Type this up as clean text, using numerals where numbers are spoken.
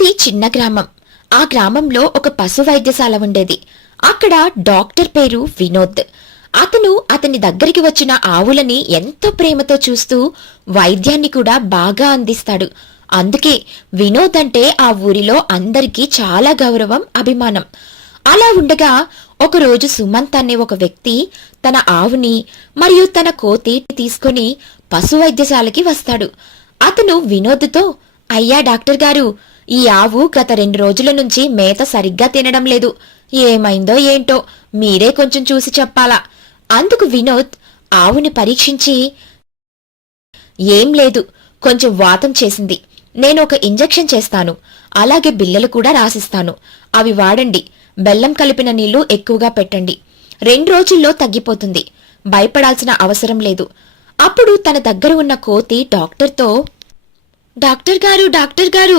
అది చిన్న గ్రామం. ఆ గ్రామంలో ఒక పశు వైద్యశాల ఉండేది. అక్కడ డాక్టర్ పేరు వినోద్. అతను అతని దగ్గరికి వచ్చిన ఆవులని ఎంతో ప్రేమతో చూస్తూ వైద్యాన్ని కూడా బాగా అందిస్తాడు. అందుకే వినోద్ అంటే ఆ ఊరిలో అందరికీ చాలా గౌరవం, అభిమానం. అలా ఉండగా ఒకరోజు సుమంత్ అనే ఒక వ్యక్తి తన ఆవుని మరియు తన కోతి తీసుకుని పశు వైద్యశాలకి వస్తాడు. అతను వినోద్తో, అయ్యా డాక్టర్ గారు, ఈ ఆవు గత 2 రోజుల నుంచి మేత సరిగ్గా తినడం లేదు. ఏమైందో ఏంటో మీరే కొంచెం చూసి చెప్పాలా? అందుకు వినోద్ ఆవుని పరీక్షించి, ఏం లేదు, కొంచెం వాతం చేసింది. నేను ఒక ఇంజెక్షన్ చేస్తాను, అలాగే బిళ్ళలు కూడా రాసిస్తాను. అవి వాడండి. బెల్లం కలిపిన నీళ్లు ఎక్కువగా పెట్టండి. 2 రోజుల్లో తగ్గిపోతుంది. భయపడాల్సిన అవసరం లేదు. అప్పుడు తన దగ్గర ఉన్న కోతి డాక్టర్ గారు,